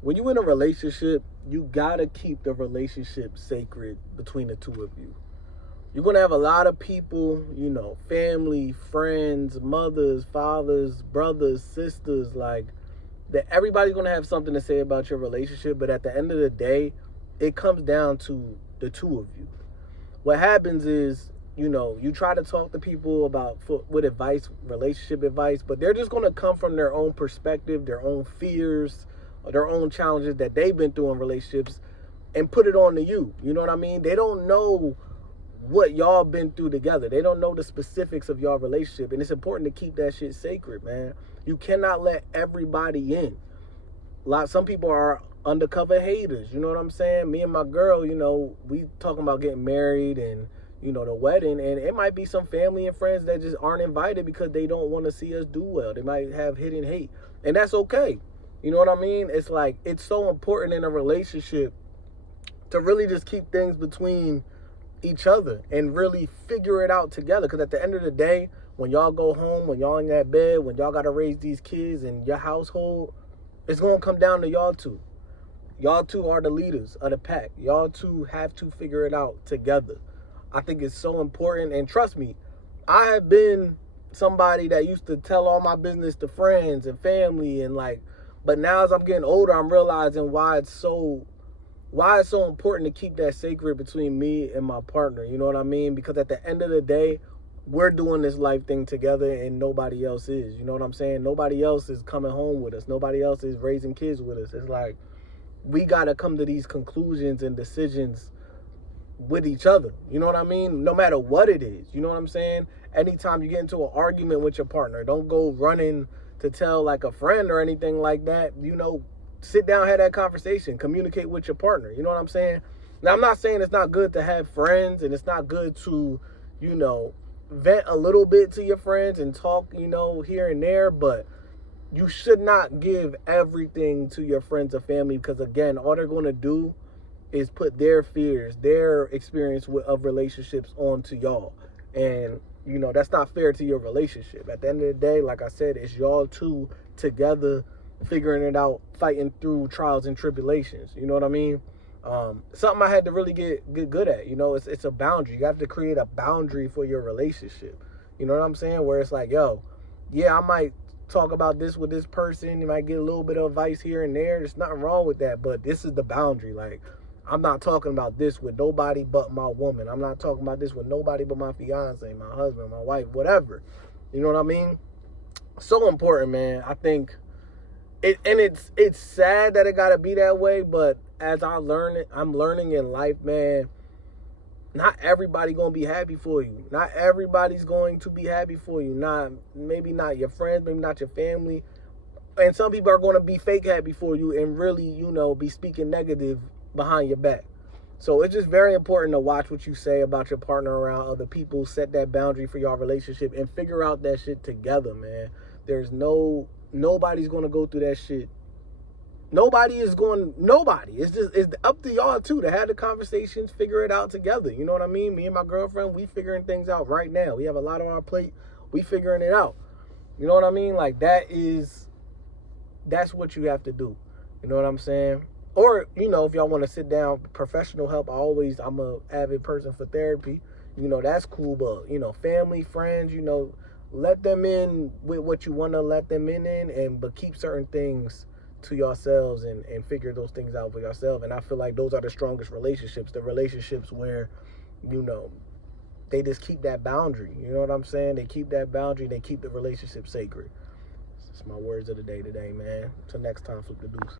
when you in a relationship, you gotta keep the relationship sacred between the two of you. You're gonna have a lot of people, family, friends, mothers, fathers, brothers, sisters, like that. Everybody's gonna have something to say about your relationship, but at the end of the day, it comes down to the two of you. What happens is, you try to talk to people about with advice, relationship advice, but they're just gonna come from their own perspective, their own fears, or their own challenges that they've been through in relationships, and put it on to you. You know what I mean? They don't know what y'all been through together. They don't know the specifics of y'all relationship, and it's important to keep that shit sacred, man. You cannot let everybody in. Some people are undercover haters. You know what I'm saying? Me and my girl, we talking about getting married and the wedding, and it might be some family and friends that just aren't invited because they don't want to see us do well. They might have hidden hate, and that's okay. You know what I mean? It's like it's so important in a relationship to really just keep things between each other and really figure it out together. Because at the end of the day, when y'all go home, when y'all in that bed, when y'all got to raise these kids in your household, it's going to come down to y'all two. Y'all two are the leaders of the pack. Y'all two have to figure it out together. I think it's so important. And trust me, I have been somebody that used to tell all my business to friends and family, and but now as I'm getting older, I'm realizing why it's so important to keep that sacred between me and my partner. You know what I mean? Because at the end of the day, we're doing this life thing together and nobody else is. You know what I'm saying? Nobody else is coming home with us. Nobody else is raising kids with us. It's like we got to come to these conclusions and decisions with each other. You know what I mean? No matter what it is. You know what I'm saying? Anytime you get into an argument with your partner, don't go running to tell like a friend or anything like that. Sit down, have that conversation, communicate with your partner. You know what I'm saying? Now, I'm not saying it's not good to have friends and it's not good to, vent a little bit to your friends and talk, here and there, but you should not give everything to your friends or family because, again, all they're going to do is put their fears, their experience of relationships onto y'all. And, that's not fair to your relationship. At the end of the day, like I said, it's y'all two together figuring it out, fighting through trials and tribulations. You know what I mean? Something I had to really get good at. It's a boundary. You have to create a boundary for your relationship. You know what I'm saying? Where it's like, yo, yeah, I might talk about this with this person. You might get a little bit of advice here and there. There's nothing wrong with that, but this is the boundary. Like, I'm not talking about this with nobody but my woman. I'm not talking about this with nobody but my fiance, my husband, my wife, whatever. You know what I mean? So important, man. I think it's sad that it gotta be that way, but as I learn it, I'm learning in life, man. Not everybody gonna be happy for you. Not everybody's going to be happy for you. Maybe not your friends, maybe not your family, and some people are gonna be fake happy for you and really, be speaking negative behind your back. So it's just very important to watch what you say about your partner around other people. Set that boundary for your relationship and figure out that shit together, man. Nobody's gonna go through that shit. Nobody. It's up to y'all too to have the conversations, figure it out together. You know what I mean? Me and my girlfriend, we figuring things out right now. We have a lot on our plate. We figuring it out. You know what I mean? Like that's what you have to do. You know what I'm saying? Or, if y'all want to sit down, professional help, I'm a avid person for therapy. That's cool. But, family, friends, let them in with what you want to let them in, but keep certain things to yourselves and figure those things out for yourself. And I feel like those are the strongest relationships, the relationships where, they just keep that boundary. You know what I'm saying? They keep that boundary. They keep the relationship sacred. It's my words of the day today, man. Till next time, flip the deuce.